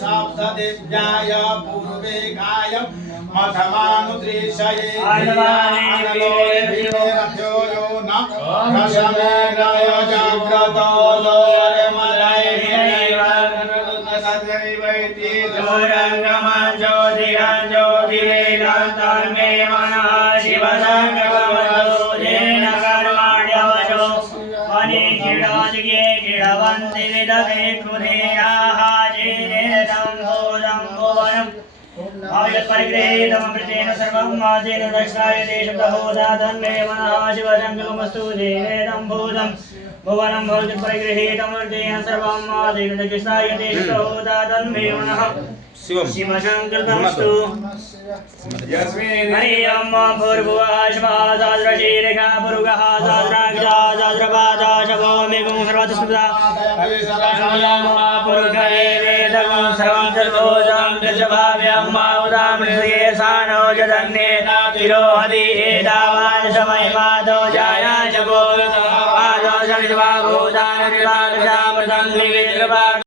सप्तदिव्याय पूर्वेकाय मठमानुद्रीशये रथो यो न रसमेघ्राय जाग्रतो लोरमलैवैति ज्योतिरेकान्तर्मे मनः शिवसङ्गमयोजेन कर्माण्यवशो मणि क्रीडाजिगे क्रीडवन्ति विदधे कृधेयाः परिगृहीतमृतेन सर्वं मासेन दक्षायते शब्दहोदा तन्मे मनः शिवसङ्गमस्तु देवेदं भूतं भुवनं भवति परिगृहीतमृतेन सर्वं मासेन दक्षायते शब्दहोदा तन्मे मनः शिवसङ्कल्पमस्तु हरियं भूर्भुवः शिवः सहस्रशीर्षः भुरुगः सहस्राक्षः सहस्रपादः शवो मेघं सर्वतस्मृता पुरुषये वेदं सर्वं सर्वोदं दशभाव्यं माउदामृतये सानो जदन्ये तिरोहति एतावान् समयमादो जाया जगो आदो सविद्वा भूतान् विभागशामृतं विविधृभा